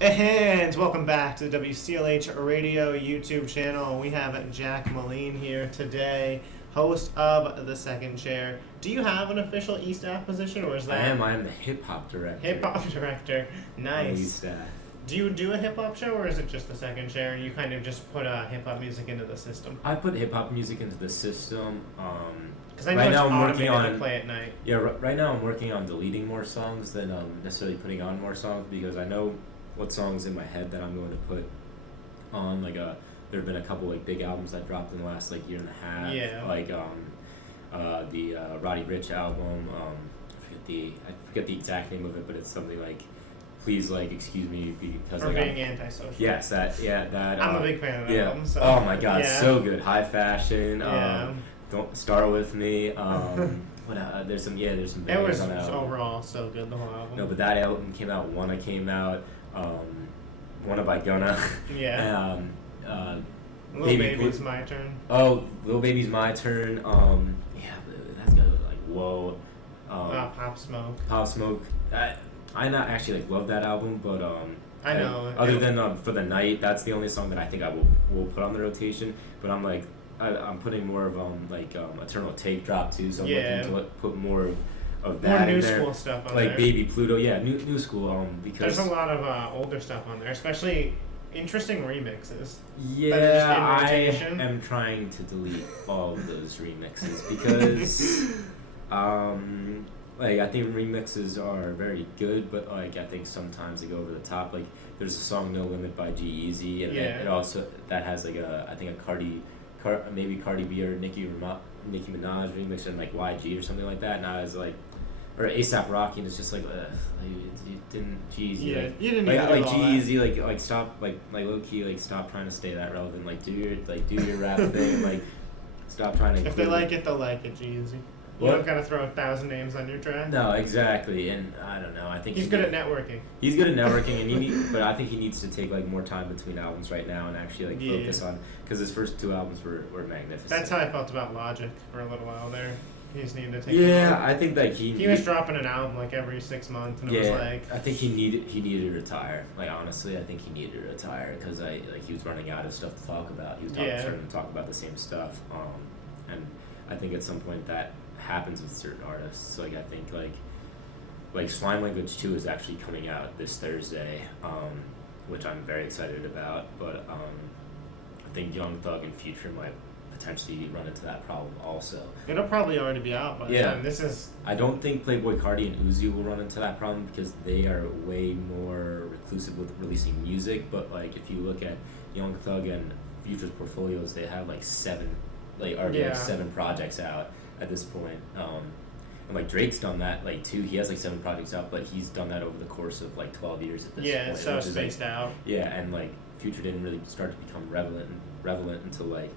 And welcome back to the WCLH Radio YouTube channel. We have Jack Maline here today, host of The Second Chair. Do you have an official E-Staff position, or is that... I am the hip-hop director. Hip-hop director. Nice. E-Staff. Do you do a hip-hop show, or is it just The Second Chair, and you kind of just put hip-hop music into the system? I put hip-hop music into the system. Because I know right it's now I'm automated working on to play at night. Yeah, right now I'm working on deleting more songs than necessarily putting on more songs, because I know what songs in my head that I'm going to put on. Like there have been a couple like big albums that dropped in the last like year and a half. Yeah. Like the Roddy Ricch album. I forget the exact name of it, but it's something like "Please like excuse me because For like being antisocial. Yes, that. I'm a big fan of that album. So. Oh my God, yeah. so good. High fashion. Yeah. Don't Start With Me. What there's some bangers on that It was album. overall so good, the whole album. No, but that album came out. Wanna came out. Wanna by Gunna. Yeah. Lil Baby's My Turn. Oh, Lil Baby's My Turn. Yeah, that's got like whoa. Pop Smoke. Pop Smoke. I not actually like love that album, but I know. Other than For the Night, that's the only song that I think I will put on the rotation. But I'm like. I'm putting more of Eternal Tape Drop too, so I'm looking to put more of that more in new there. School stuff on like there. Baby Pluto, yeah, new school. Because there's a lot of older stuff on there, especially interesting remixes. Yeah, I am trying to delete all of those remixes because like I think remixes are very good, but like I think sometimes they go over the top. Like there's a song No Limit by G-Eazy, and it also that has like I think a maybe Cardi B or Nicki Minaj remix and like YG or something like that, and I was like, or ASAP Rocky, and it's just like you didn't G-Eazy, yeah, like, you didn't like G-Eazy, like stop, like low key, like stop trying to stay that relevant, like do your rap thing, like stop trying to. If they like it, they'll like it, G-Eazy. You don't gotta throw 1,000 names on your track. No, exactly, and I don't know. I think he's good at networking. He's good at networking, and but I think he needs to take like more time between albums right now and actually like focus on, because his first two albums were magnificent. That's how I felt about Logic for a little while there. He just needed to take. I think that he was dropping an album like every 6 months, and it was like. I think he needed to retire. Like honestly, I think he needed to retire because he was running out of stuff to talk about. He was starting to talk about the same stuff, and I think at some point that happens with certain artists. Like I think like Slime Language 2 is actually coming out this Thursday, which I'm very excited about, but I think Young Thug and Future might potentially run into that problem also. It'll probably already be out by the time this is. I don't think Playboi Carti and Uzi will run into that problem because they are way more reclusive with releasing music, but like if you look at Young Thug and Future's portfolios, they have like seven projects out at this point, and like Drake's done that like too. He has like 7 projects out, but he's done that over the course of like 12 years at this point. Yeah, it's so spaced out. Yeah, and like Future didn't really start to become relevant until like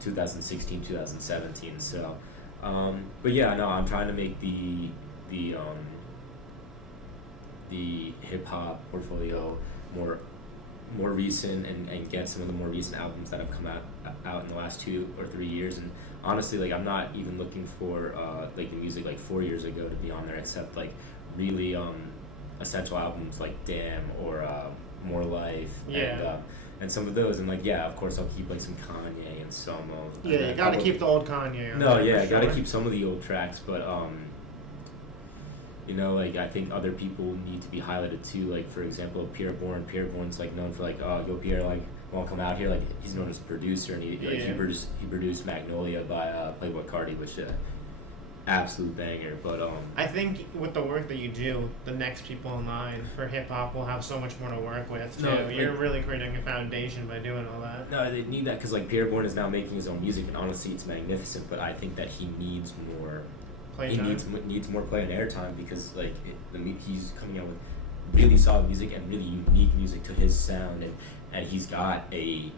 2016, 2017. So, but yeah, no, I'm trying to make the hip hop portfolio more recent and get some of the more recent albums that have come out in the last 2 or 3 years. And honestly, like I'm not even looking for like the music like 4 years ago to be on there, except like really essential albums like Damn or More Life and some of those. And like of course I'll keep like some Kanye and some you gotta keep the old Kanye on I gotta keep some of the old tracks, but you know, like I think other people need to be highlighted too. Like for example, Pierre Bourne. Pierre Bourne's like known for like, oh, Yo Pierre, like won't come out here. Like he's known as a producer, and he produced Magnolia by Playboi Carti, which absolute banger. But I think with the work that you do, the next people in line for hip hop will have so much more to work with too. No, you're really creating a foundation by doing all that. No, they need that because like Pierre Bourne is now making his own music, and honestly, it's magnificent. But I think that he needs more. He needs more play and airtime because like he's coming out with really solid music and really unique music to his sound, and he's got a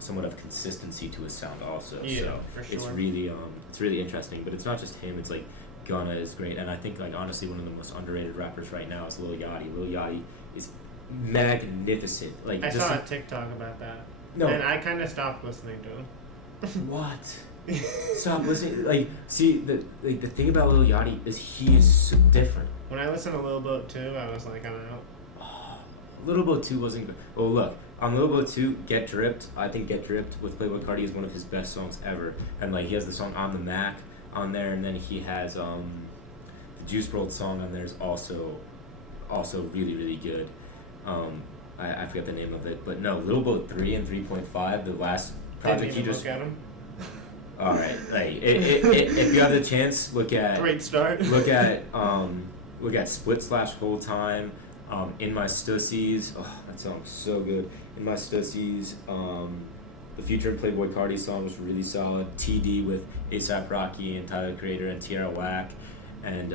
somewhat of consistency to his sound also. Yeah, so for sure. It's really interesting. But it's not just him. It's like Gunna is great, and I think like honestly one of the most underrated rappers right now is Lil Yachty. Lil Yachty is magnificent. Like I saw a TikTok about that. No, and I kind of stopped listening to him. What? Stop listening. Like, see, the thing about Lil Yachty is he is so different. When I listened to Lil Boat too, I was like, I don't know. Oh, Little Boat 2 wasn't good. Oh, look, on Little Boat 2, Get Dripped, I think Get Dripped with Playboi Carti is one of his best songs ever. And, like, he has the song On the Mac on there, and then he has the Juice WRLD song on there is also really, really good. I forget the name of it, but no, Little Boat 3 and 3.5, the last project he just... Look at him. All right, like, if you have the chance, look at... Great start. Look at Split / Whole Time, In My Stussies. Oh, that song's so good. In My Stussies. The Future and Playboi Carti song was really solid. TD with A$AP Rocky and Tyler the Creator and Tierra Whack. And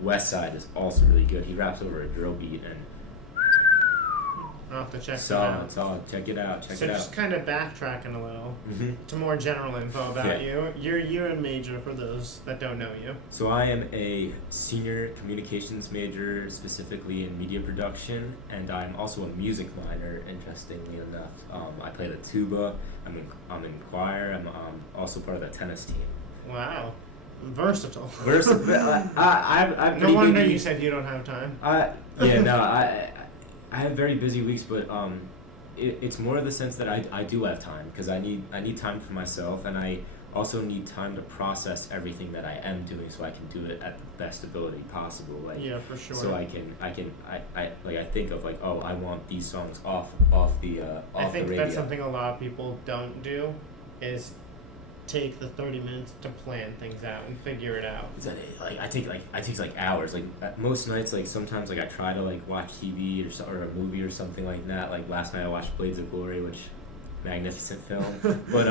West Side is also really good. He raps over a drill beat and I'll have to check that out. Solid. Check it out. So just kind of backtracking a little to more general info about you. You're a major for those that don't know you. So I am a senior communications major, specifically in media production, and I'm also a music minor. Interestingly enough, I play the tuba. I'm in choir. I'm also part of the tennis team. Wow. Versatile. I've no wonder you said you don't have time. I have very busy weeks, but it's more of the sense that I do have time because I need time for myself, and I also need time to process everything that I am doing so I can do it at the best ability possible. Like, yeah, for sure. So I think of like, oh, I want these songs off the I think the radio. that's something a lot of people don't do, is take the 30 minutes to plan things out and figure it out. I take hours. Like most nights, like sometimes like I try to like watch TV or a movie or something like that. Like last night I watched Blades of Glory, which magnificent film. But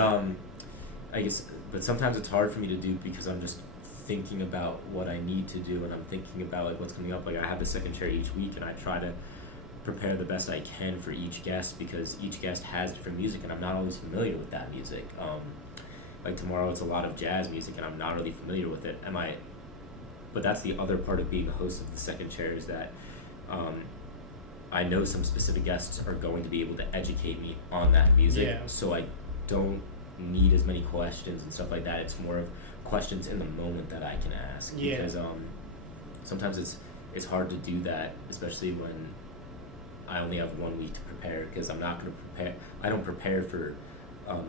sometimes it's hard for me to do because I'm just thinking about what I need to do, and I'm thinking about like what's coming up. Like I have the second chair each week, and I try to prepare the best I can for each guest because each guest has different music, and I'm not always familiar with that music. Like tomorrow it's a lot of jazz music and I'm not really familiar with it. But that's the other part of being a host of the second chair is that I know some specific guests are going to be able to educate me on that music. So I don't need as many questions and stuff like that. It's more of questions in the moment that I can ask. Because sometimes it's hard to do that, especially when I only have 1 week to prepare because I'm not going to prepare. I don't prepare for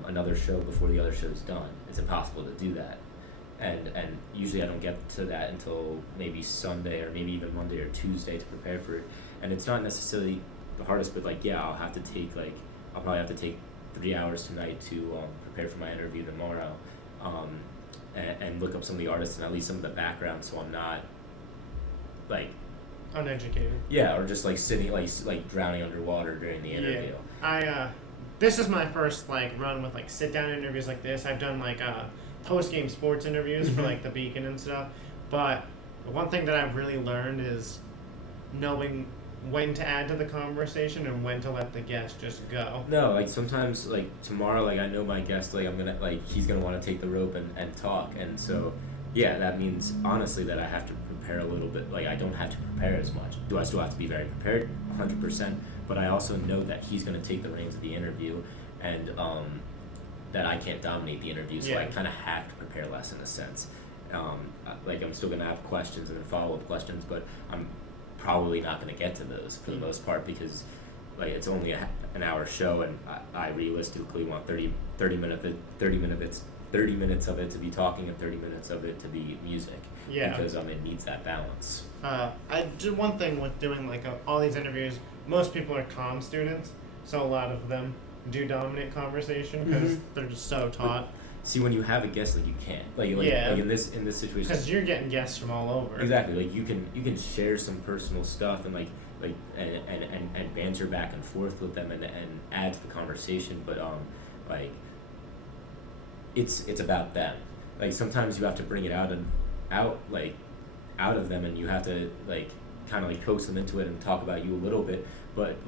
another show before the other show's done. It's impossible to do that, and usually I don't get to that until maybe Sunday or maybe even Monday or Tuesday to prepare for it. And it's not necessarily the hardest, but I'll probably have to take 3 hours tonight to prepare for my interview tomorrow, and look up some of the artists and at least some of the background, so I'm not like uneducated. Yeah, or just like sitting like drowning underwater during the interview. This is my first run with sit down interviews like this. I've done post game sports interviews for the Beacon and stuff. But the one thing that I've really learned is knowing when to add to the conversation and when to let the guest just go. No, sometimes tomorrow I know my guest I'm gonna he's gonna want to take the rope and talk, and so that means honestly that I have to prepare a little bit. I don't have to prepare as much. Do I still have to be very prepared? 100%. But I also know that he's going to take the reins of the interview, and that I can't dominate the interview, so I kind of have to prepare less in a sense. I'm still going to have questions and then follow-up questions, but I'm probably not going to get to those for the most part because it's only an hour show, and I realistically want 30 minutes of it to be talking and 30 minutes of it to be music. Because it needs that balance. I do one thing with doing all these interviews. Most people are comm students, so a lot of them do dominate conversation because they're just so taught. But, see, when you have a guest, you can't. In this situation. Because you're getting guests from all over. Exactly. You can share some personal stuff and and banter back and forth with them and add to the conversation, but it's about them. Sometimes you have to bring it out of them, and you have to kind of coax them into it and talk about you a little bit, but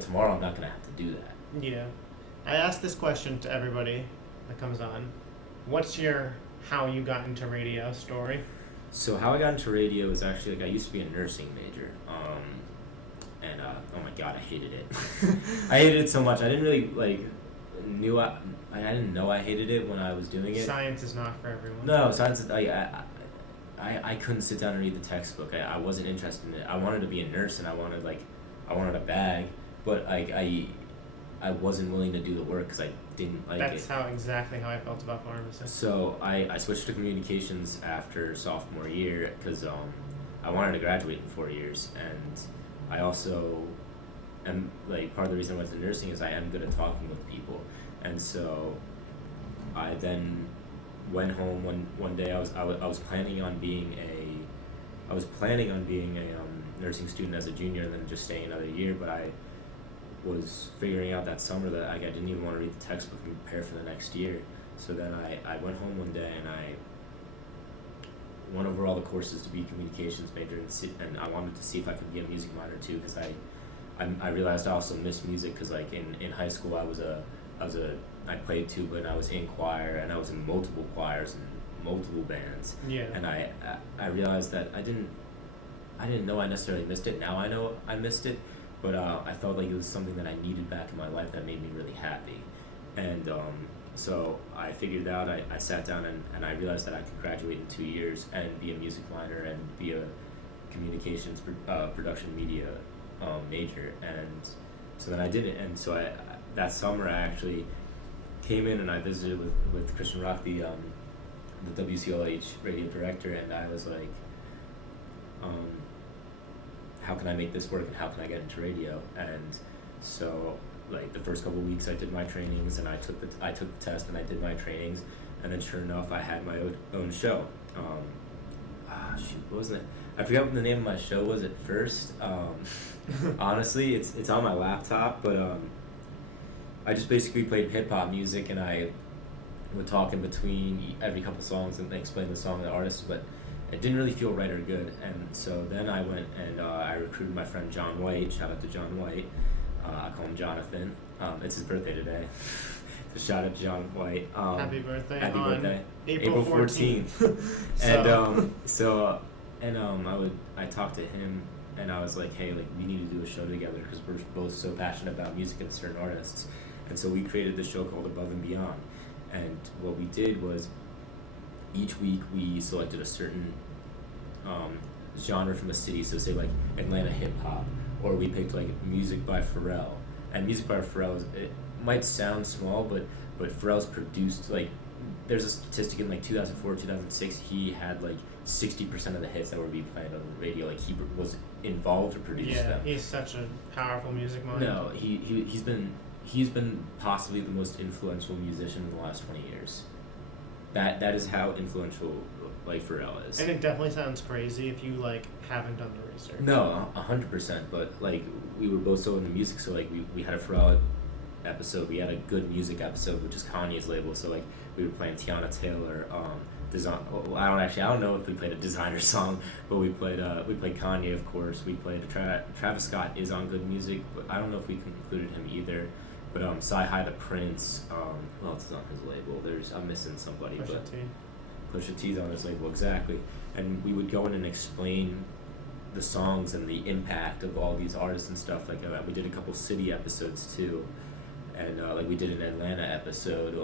tomorrow I'm not gonna have to do that. Yeah, I ask this question to everybody that comes on. What's your how you got into radio story? So how I got into radio is actually I used to be a nursing major, and oh my god, I hated it. I hated it so much. I didn't really I didn't know I hated it when I was doing it. Science is not for everyone. No, science is, I couldn't sit down and read the textbook. I wasn't interested in it. I wanted to be a nurse and I wanted a bag, but I wasn't willing to do the work because I didn't like it. That's exactly how I felt about pharmacy. So I switched to communications after sophomore year because I wanted to graduate in 4 years, and I also am like part of the reason I went to nursing is I am good at talking with people, and so I then went home one day. I was planning on being a nursing student as a junior and then just staying another year, but I was figuring out that summer that I didn't even want to read the textbook and prepare for the next year. So then I went home one day and I went over all the courses to be a communications major, and I wanted to see if I could be a music minor too, because I realized I also missed music because like in high school I played tuba and I was in choir and I was in multiple choirs and multiple bands. Yeah. And I realized that I didn't know I necessarily missed it. Now I know I missed it, but I felt like it was something that I needed back in my life that made me really happy. And so I figured out, I sat down and I realized that I could graduate in 2 years and be a music minor and be a communications production media major. And so then I did it. And so that summer I actually came in and I visited with Christian Rock, the WCLH radio director, and I was like, how can I make this work and how can I get into radio? And so like the first couple of weeks I did my trainings and I took the test and I did my trainings, and then sure enough I had my own show. What was it? I forgot what the name of my show was at first. Honestly, it's on my laptop, but I just basically played hip hop music and I would talk in between every couple songs and explain the song to the artist, but it didn't really feel right or good. And so then I went and I recruited my friend John White. Shout out to John White. I call him Jonathan. It's his birthday today. So shout out to John White. Happy birthday happy on birthday. April 14th. I talked to him and I was like, hey, like we need to do a show together because we're both so passionate about music and certain artists. And so we created this show called Above and Beyond. And what we did was each week we selected a certain genre from a city, so say like Atlanta hip hop, or we picked like music by Pharrell. And music by Pharrell it might sound small, but Pharrell's produced like, there's a statistic in like 2004, 2006, he had like 60% of the hits that were being played on the radio, like he was involved or produced them. Yeah, he's such a powerful music mind. No, he's been possibly the most influential musician in the last 20 years. That is how influential like Pharrell is. And it definitely sounds crazy if you like haven't done the research. No, 100%. But like we were both so into music, so like we had a Pharrell episode. We had a good music episode, which is Kanye's label. So like we were playing Tiana Taylor. I don't know if we played a designer song, but we played Kanye, of course. We played Travis Scott is on Good Music, but I don't know if we included him either. But Sci-Hi the Prince, who else is on his label? I'm missing somebody, but Pusha T's on his label, exactly. And we would go in and explain the songs and the impact of all these artists and stuff. Like we did a couple city episodes too, and like we did an Atlanta episode,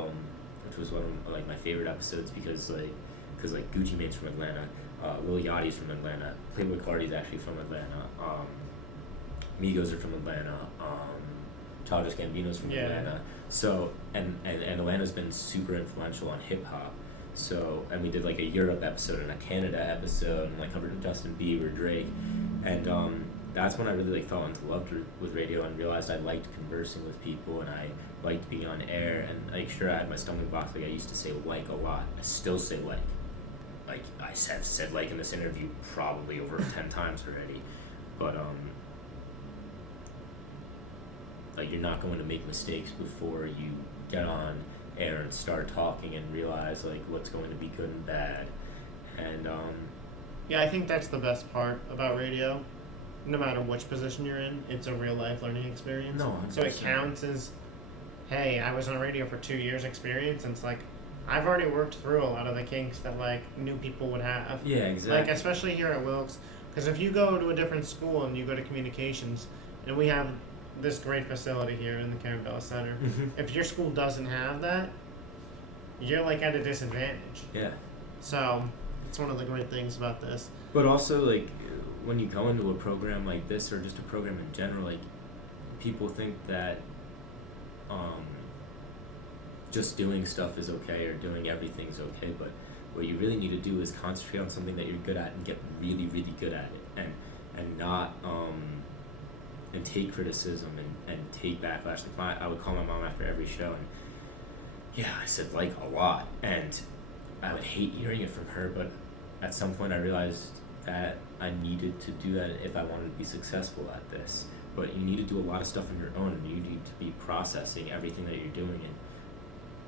which was one of like my favorite episodes because Gucci Mane's from Atlanta, Lil Yachty's from Atlanta, Playboi Carti's actually from Atlanta, Migos are from Atlanta. Childish Gambino's from Atlanta. So and Atlanta's been super influential on hip hop. So and we did like a Europe episode and a Canada episode and like covered Justin Bieber, Drake, and that's when I really like fell into love with radio and realized I liked conversing with people and I liked being on air, and like sure I had my stumbling blocks, like I used to say like a lot. I still say like I have said like in this interview probably over 10 times already, but like you're not going to make mistakes before you get on air and start talking and realize like what's going to be good and bad. And yeah, I think that's the best part about radio. No matter which position you're in, it's a real life learning experience. No, 100%. So it counts as, hey, I was on radio for 2 years experience, and it's like I've already worked through a lot of the kinks that like new people would have. Yeah, exactly. Like especially here at Wilkes, because if you go to a different school and you go to communications, and we have this great facility here in the Karen Bell Center. If your school doesn't have that, you're like at a disadvantage. Yeah. So It's one of the great things about this. But also, like, when you go into a program like this, or just a program in general, like, people think that just doing stuff is okay, or doing everything's okay, but what you really need to do is concentrate on something that you're good at and get really, really good at it, and not and take criticism and take backlash. Like I would call my mom after every show, and yeah, I said like a lot, and I would hate hearing it from her, but at some point I realized that I needed to do that if I wanted to be successful at this. But you need to do a lot of stuff on your own, and you need to be processing everything that you're doing and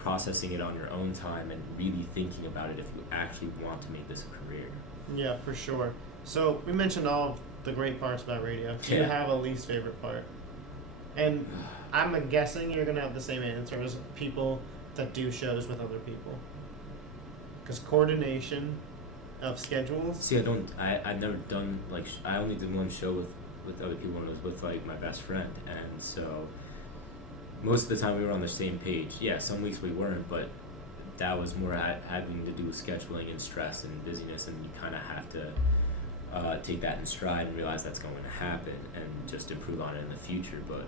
processing it on your own time and really thinking about it if you actually want to make this a career. Yeah, for sure. So we mentioned all of the great parts about radio. Do you have a least favorite part? And I'm guessing you're going to have the same answer as people that do shows with other people. Because coordination of schedules. See, I've never done, like, I only did one show with other people, and it was with, like, my best friend. And so most of the time we were on the same page. Yeah, some weeks we weren't, but that was more having to do with scheduling and stress and busyness, and you kind of have to take that in stride and realize that's going to happen and just improve on it in the future. But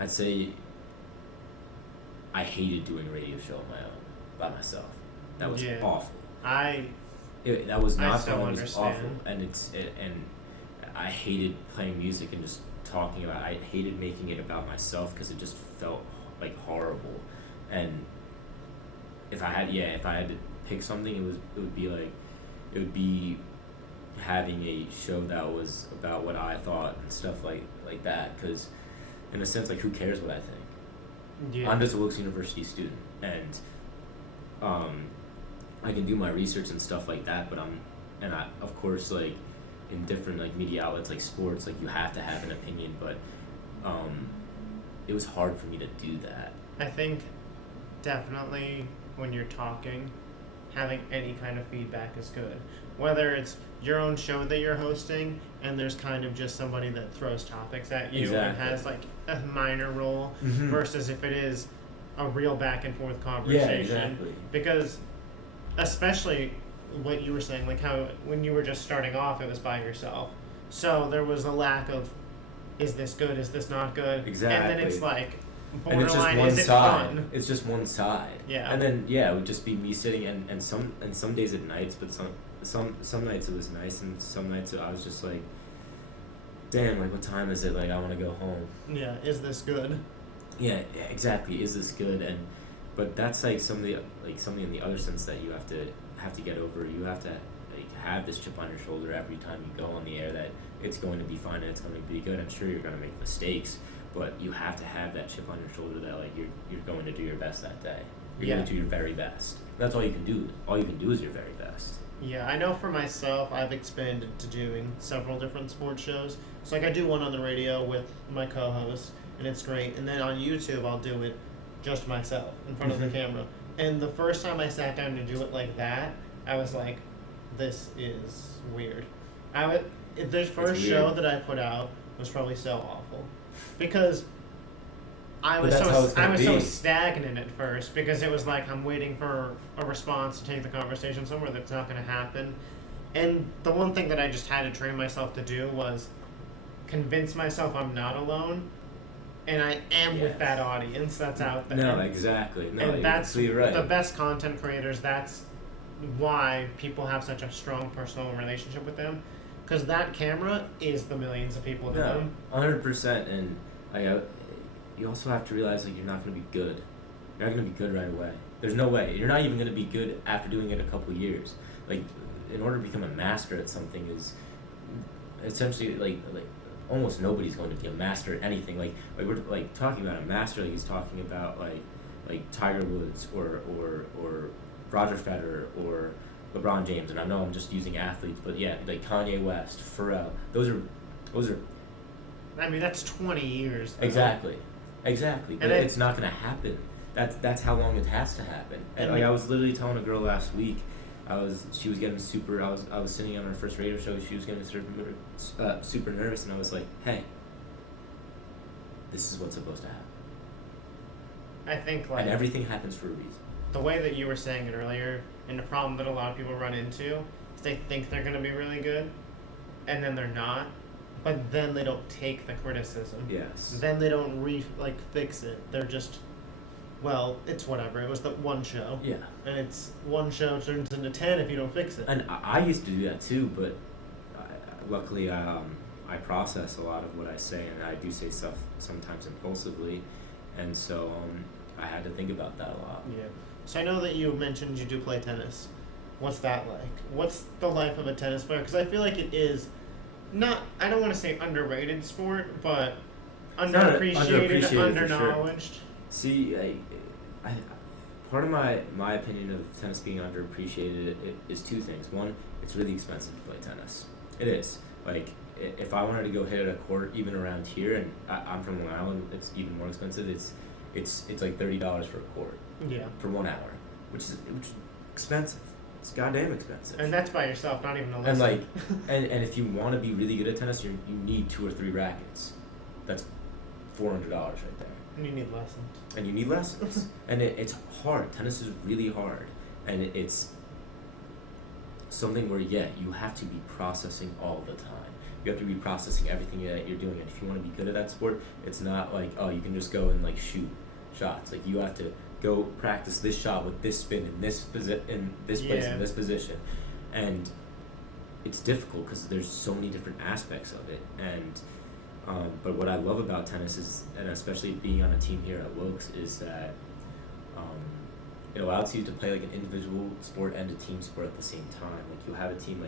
I'd say I hated doing a radio show on my own, by myself. That was awful. That was not fun. It was awful, and and I hated playing music and just talking about. I hated making it about myself because it just felt like horrible. And if I had to pick something, it would be having a show that was about what I thought and stuff like that. Because in a sense, like, who cares what I think? Yeah. I'm just a Wilkes University student, and I can do my research and stuff like that, but I of course, like, in different, like, media outlets like sports, like, you have to have an opinion, but it was hard for me to do that. I think definitely when you're talking, having any kind of feedback is good. Whether it's your own show that you're hosting and there's kind of just somebody that throws topics at you and has, like, a minor role, versus if it is a real back and forth conversation. Yeah, exactly. Because especially what you were saying, like how when you were just starting off, it was by yourself. So there was a lack of, is this good? Is this not good? Exactly. And then it's like, borderline, and it's just one side. Fun? It's just one side. Yeah. And then it would just be me sitting, and some days at nights, but some nights it was nice, and some nights I was just like, damn, like, what time is it? Like, I want to go home. Yeah. Is this good? Yeah. Exactly. Is this good? But that's like something in the other sense that you have to get over. You have to, like, have this chip on your shoulder every time you go on the air that it's going to be fun and it's going to be good. I'm sure you're going to make mistakes, but you have to have that chip on your shoulder that, like, you're going to do your best that day. You're going to do your very best. That's all you can do. All you can do is your very best. Yeah, I know for myself, I've expanded to doing several different sports shows. So, like, I do one on the radio with my co-host, and it's great. And then on YouTube, I'll do it just myself in front of the camera. And the first time I sat down to do it like that, I was like, this is weird. The first show that I put out was probably so awful. Because I was so stagnant at first, because it was like I'm waiting for a response to take the conversation somewhere that's not going to happen. And the one thing that I just had to train myself to do was convince myself I'm not alone, and I am with that audience that's out there. No, exactly. No, and that's right. The best content creators. That's why people have such a strong personal relationship with them, because that camera is the millions of people to them. 100%, and you also have to realize, like, you're not going to be good. You're not going to be good right away. There's no way. You're not even going to be good after doing it a couple years. Like, in order to become a master at something is essentially like almost nobody's going to be a master at anything. Like we're like talking about a master, like he's talking about like Tiger Woods or Roger Federer or LeBron James, and I know I'm just using athletes, but yeah, like Kanye West, Pharrell. Those are. I mean, that's 20 years. Though. Exactly. But it's not going to happen. That's how long it has to happen. And like I was literally telling a girl last week, she was getting super. I was sitting on her first radio show. She was getting super nervous, and I was like, hey, this is what's supposed to happen. I think, like, and everything happens for a reason. the way that you were saying it earlier, and the problem that a lot of people run into is they think they're going to be really good, and then they're not, but then they don't take the criticism. Yes. Then they don't fix it. They're just, well, it's whatever. It was the one show. Yeah. And it's one show turns into 10 if you don't fix it. And I used to do that too, but luckily I process a lot of what I say, and I do say stuff sometimes impulsively, and so I had to think about that a lot. Yeah. So I know that you mentioned you do play tennis. What's that like? What's the life of a tennis player? Because I feel like it is not, I don't want to say underrated sport, but underappreciated, underknowledged. Sure. See, I part of my opinion of tennis being underappreciated is two things. One, it's really expensive to play tennis. It is. Like, if I wanted to go hit at a court even around here, and I'm from Long Island, it's even more expensive. It's like $30 for a court. Yeah. For 1 hour, which is expensive. It's goddamn expensive. And that's by yourself, not even a lesson. And like, and if you want to be really good at tennis, you need 2 or 3 rackets. That's $400 right there. And you need lessons. And you need lessons. And it's hard. Tennis is really hard, and it's something where you have to be processing all the time. You have to be processing everything that you're doing, and if you want to be good at that sport, it's not like, oh, you can just go and like shoot shots. Like, you have to go practice this shot with this spin in this place in this position, and it's difficult because there's so many different aspects of it. And but what I love about tennis is, and especially being on a team here at Wilkes, is that it allows you to play like an individual sport and a team sport at the same time. Like, you have a team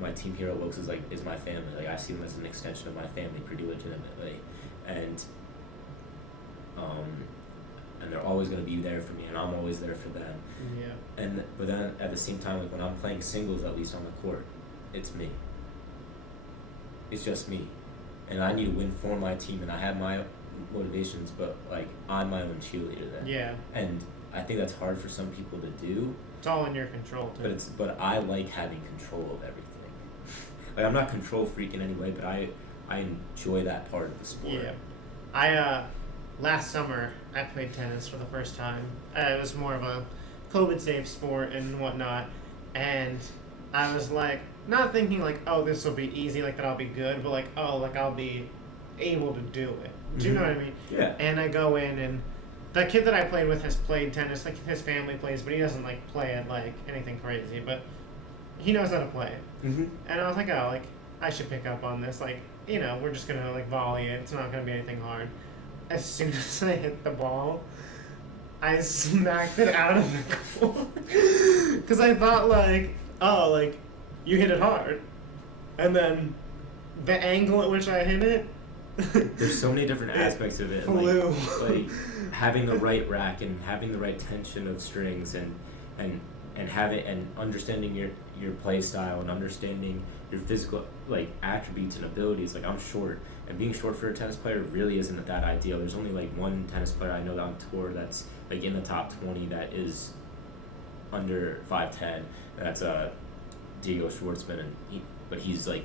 my team here at Wilkes is my family. Like, I see them as an extension of my family, pretty legitimately, and they're always going to be there for me, and I'm always there for them. Yeah. But then at the same time, like when I'm playing singles, at least on the court, it's me. It's just me, and I need to win for my team, and I have my motivations, but like, I'm my own cheerleader then. Yeah. And I think that's hard for some people to do. It's all in your control too. But I like having control of everything. Like, I'm not control freak in any way, but I enjoy that part of the sport. Yeah. I last summer I played tennis for the first time. It was more of a COVID safe sport and whatnot, and I was like, not thinking like, oh, this will be easy, like that I'll be good, but like, oh, like I'll be able to do it. Do you know what I mean? Yeah. And I go in, and the kid that I played with has played tennis. Like, his family plays, but he doesn't like play at like anything crazy. But he knows how to play it. Mm-hmm. And I was like, oh, like I should pick up on this. Like, you know, we're just gonna like volley it. It's not gonna be anything hard. As soon as I hit the ball, I smacked it out of the court because I thought like, oh, like you hit it hard, and then the angle at which I hit it. There's so many different aspects of it. Flew. Like having the right rack and having the right tension of strings and having and understanding your play style and understanding your physical like attributes and abilities. Like, I'm short, and being short for a tennis player really isn't that ideal. There's only like one tennis player I know on tour that's like in the top 20 that is under 5'10". That's Diego Schwartzman, and he's like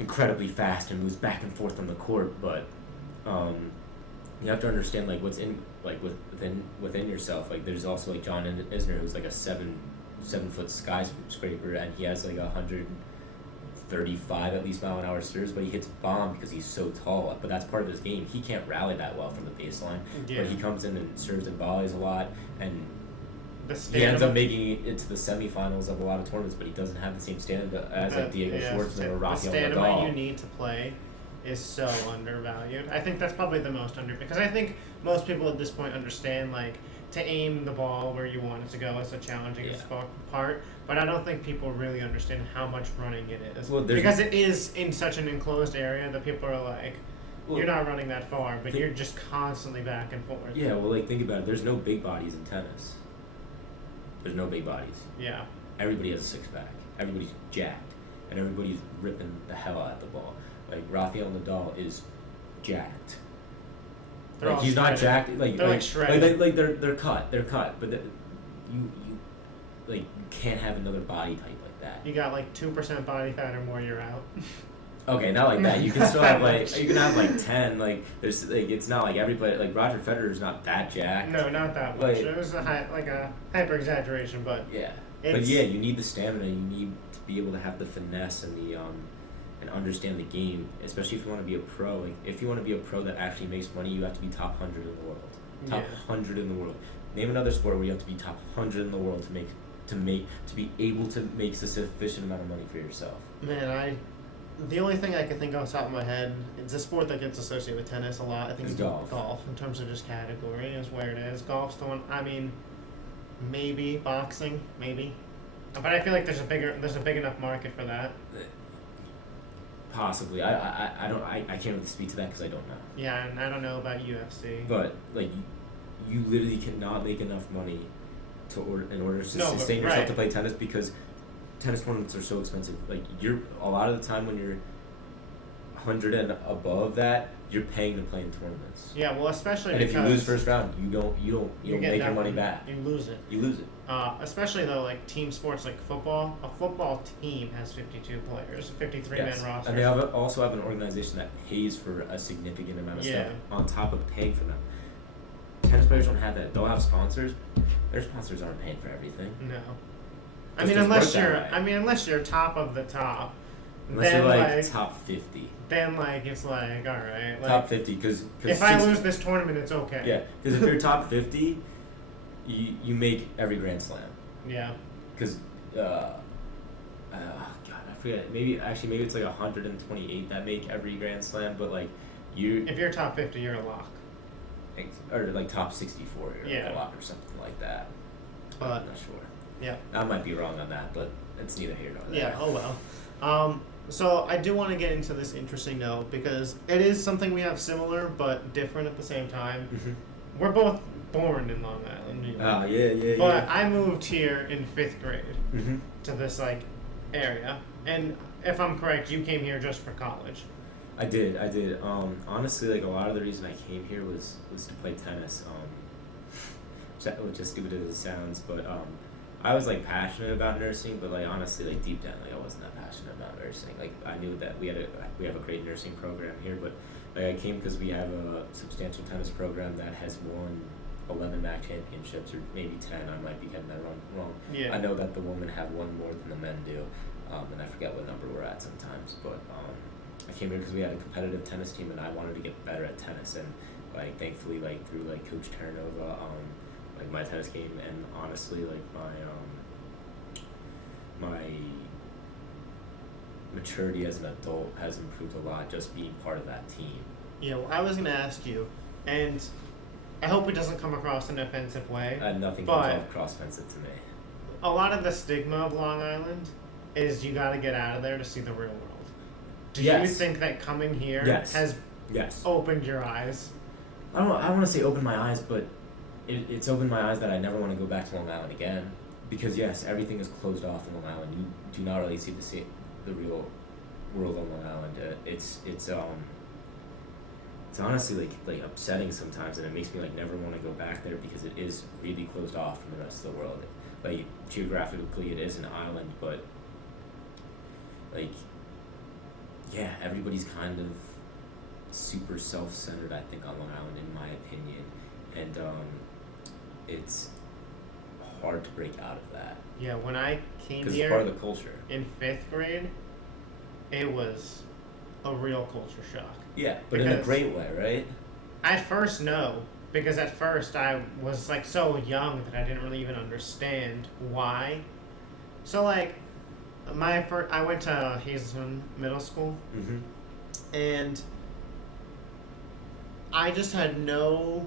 incredibly fast and moves back and forth on the court. But you have to understand like what's in like within yourself. Like, there's also like John Isner, who's like a 7-foot skyscraper, and he has like 135 at least mile an hour serves, but he hits bomb because he's so tall. But that's part of his game. He can't rally that well from the baseline. Yeah. But he comes in and serves and volleys a lot, and He ends up making it to the semifinals of a lot of tournaments, but he doesn't have the same stamina as like Diego Schwartzman or Rafael Nadal. The stamina you need to play is so undervalued. I think that's probably the most because I think most people at this point understand like to aim the ball where you want it to go is a challenging part, but I don't think people really understand how much running it is. Well, because it is in such an enclosed area that people are like, you're not running that far, but you're just constantly back and forth. Yeah, well, like, think about it. There's no big bodies in tennis. There's no big bodies. Yeah. Everybody has a six-pack. Everybody's jacked. And everybody's ripping the hell out of the ball. Like, Rafael Nadal is jacked. Like, he's not jacked. They're shredded. They're cut. They're cut. But you can't have another body type like that. You got like 2% body fat or more, you're out. Okay, not like that. You can still have like 10. Like there's like it's not like everybody like Roger Federer's not that jacked. No, not that much. It was a hyper exaggeration, but yeah. But yeah, you need the stamina. You need to be able to have the finesse and the and understand the game, especially if you want to be a pro. Like if you want to be a pro that actually makes money, you have to be top 100 in the world. Top 100 in the world. Name another sport where you have to be top 100 in the world to be able to make a sufficient amount of money for yourself. Man, the only thing I can think of off the top of my head, it's a sport that gets associated with tennis a lot. I think it's golf. Golf, in terms of just category, is where it is. Golf's the one. I mean, maybe boxing, maybe, but I feel like there's a big enough market for that. Possibly, I can't really speak to that because I don't know. Yeah, and I don't know about UFC. But like, you literally cannot make enough money in order to sustain yourself to play tennis because tennis tournaments are so expensive. Like a lot of the time when you're 100 and above that, you're paying to play in tournaments. Yeah, well, especially and because if you lose first round, you don't make your money back. You lose it. You lose it. Especially though, like team sports like football. A football team has 52 players, 53 man roster. And they also have an organization that pays for a significant amount of stuff on top of paying for them. Tennis players don't have that. They'll have sponsors. Their sponsors aren't paying for everything. No. Unless you're top of the top. Unless you're like top 50. Then it's like, all right. Like, top 50 because if I lose this tournament, it's okay. Yeah, because if you're top 50, you make every Grand Slam. Yeah. Because, God, I forget. Maybe it's like 128 that make every Grand Slam, but like if you're top 50, you're a lock. Or like top 64, you're a lock or something like that. But I'm not sure. Yeah. I might be wrong on that, but it's neither here nor there. Yeah, oh well. So I do want to get into this interesting note because it is something we have similar but different at the same time. Mm-hmm. We're both born in Long Island, New York. Oh, yeah. But I moved here in 5th grade mm-hmm. to this area. And if I'm correct, you came here just for college. I did. Honestly, a lot of the reason I came here was to play tennis. Which is stupid as it sounds, but I was passionate about nursing, but honestly, deep down, I wasn't that passionate about nursing. I knew that we have a great nursing program here, but I came because we have a substantial tennis program that has won 11 MAC championships, or maybe 10. I might be getting that wrong. Yeah. I know that the women have won more than the men do, and I forget what number we're at sometimes, but I came here because we had a competitive tennis team, and I wanted to get better at tennis, and thankfully through Coach Terranova, my tennis game, and honestly my maturity as an adult has improved a lot just being part of that team. Yeah, well, I was gonna ask you, and I hope it doesn't come across in an offensive way. Nothing comes across offensive to me. A lot of the stigma of Long Island is you got to get out of there to see the real world. Do you think that coming here has opened your eyes? I don't want to say opened my eyes, but it's opened my eyes that I never want to go back to Long Island again. Because yes, everything is closed off in Long Island. You do not really see the real world on Long Island. It's honestly upsetting sometimes, and it makes me never want to go back there because it is really closed off from the rest of the world. Geographically, it is an island, but everybody's kind of super self-centered, I think, on Long Island, in my opinion, and it's hard to break out of that. Yeah, when I came here, because it's part of the culture. In 5th grade, it was a real culture shock. Yeah, but in a great way, right? At first, no. Because at first I was so young that I didn't really even understand why. So I went to Hazelton Middle School, mm-hmm. and I just had no.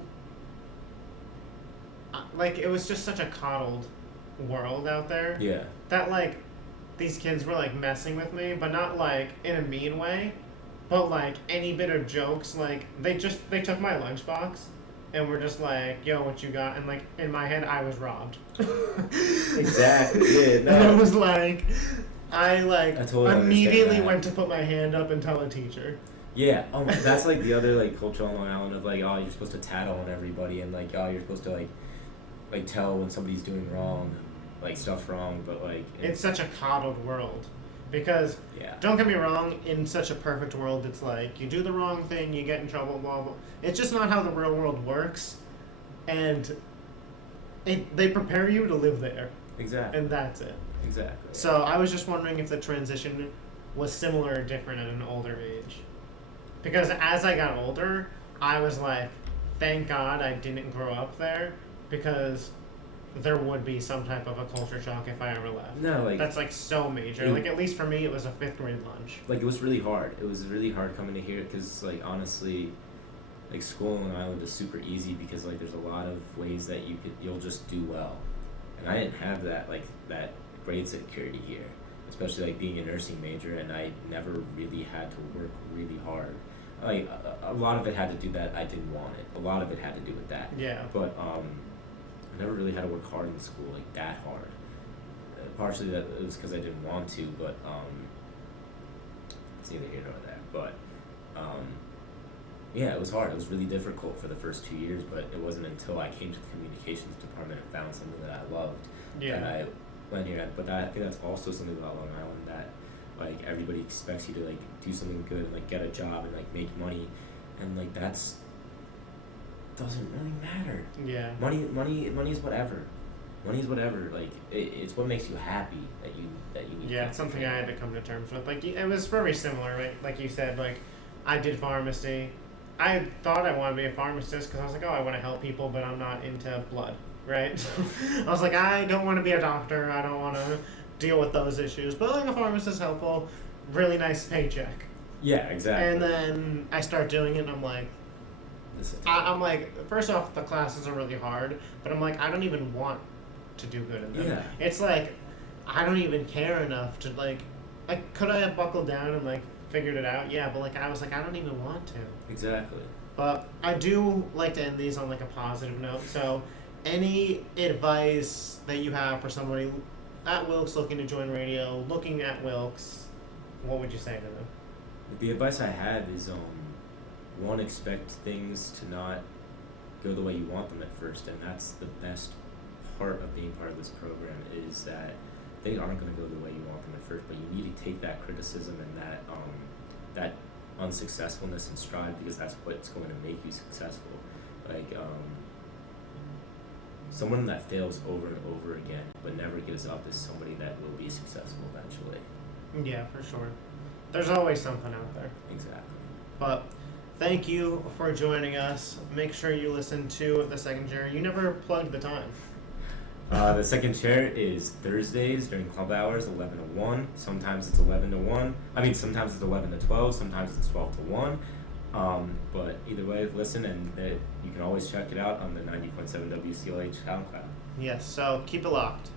It was just such a coddled world out there. Yeah. That these kids were messing with me, but not in a mean way, but any bit of jokes. They took my lunchbox. And we're just yo, what you got? And in my head, I was robbed. Exactly. Yeah. No. And it was I totally immediately went to put my hand up and tell a teacher. Yeah. Oh, that's the other culture on Long Island of oh, you're supposed to tattle on everybody, and oh, you're supposed to tell when somebody's doing wrong, stuff wrong, but it's such a coddled world. Because, Yeah. don't get me wrong, in such a perfect world, it's like, you do the wrong thing, you get in trouble, blah, blah. It's just not how the real world works. And they prepare you to live there. Exactly. And that's it. Exactly. So I was just wondering if the transition was similar or different at an older age. Because as I got older, I was like, thank God I didn't grow up there, because there would be some type of a culture shock if I ever left. No, like that's like so major. Like at least for me, it was a 5th grade lunch. Like it was really hard. It was really hard coming to here because like honestly, like school on Long Island is super easy because like there's a lot of ways that you'll just do well, and I didn't have that grade security here, especially like being a nursing major, and I never really had to work really hard. Like a lot of it had to do that I didn't want it. A lot of it had to do with that. Yeah. But I never really had to work hard in school, like that hard. Partially that it was because I didn't want to, but it's neither here nor there. But yeah, it was hard. It was really difficult for the first 2 years, but it wasn't until I came to the communications department and found something that I loved that I went here. But I think that's also something about Long Island that like everybody expects you to like do something good and like get a job and like make money, and like that's doesn't really matter. Yeah. Money is whatever. Money is whatever. Like it's what makes you happy that you need. Yeah, it's something I had to come to terms with. Like it was very similar, right? Like you said, like I did pharmacy. I thought I wanted to be a pharmacist because I was like, oh, I want to help people, but I'm not into blood, right? I was like, I don't want to be a doctor. I don't want to deal with those issues. But like a pharmacist is helpful. Really nice paycheck. Yeah, exactly. And then I start doing it, and I'm like, I'm like, first off, the classes are really hard, but I'm like, I don't even want to do good in them. Yeah. It's like, I don't even care enough to like could I have buckled down and like figured it out? Yeah, but like I was like, I don't even want to. Exactly. But I do like to end these on like a positive note. So, any advice that you have for somebody at Wilkes looking to join radio, looking at Wilkes, what would you say to them? The advice I have is one, expect things to not go the way you want them at first, and that's the best part of being part of this program is that they aren't going to go the way you want them at first, but you need to take that criticism and that unsuccessfulness in stride, because that's what's going to make you successful. Like someone that fails over and over again but never gives up is somebody that will be successful eventually. Yeah, for sure. There's always something out there. Exactly. But thank you for joining us. Make sure you listen to the second chair. You never plugged the time. The second chair is Thursdays during club hours, 11 to 1. Sometimes it's 11 to 1. I mean, sometimes it's 11 to 12. Sometimes it's 12 to 1. But either way, listen, and you can always check it out on the 90.7 WCLH SoundCloud. Yes, so keep it locked.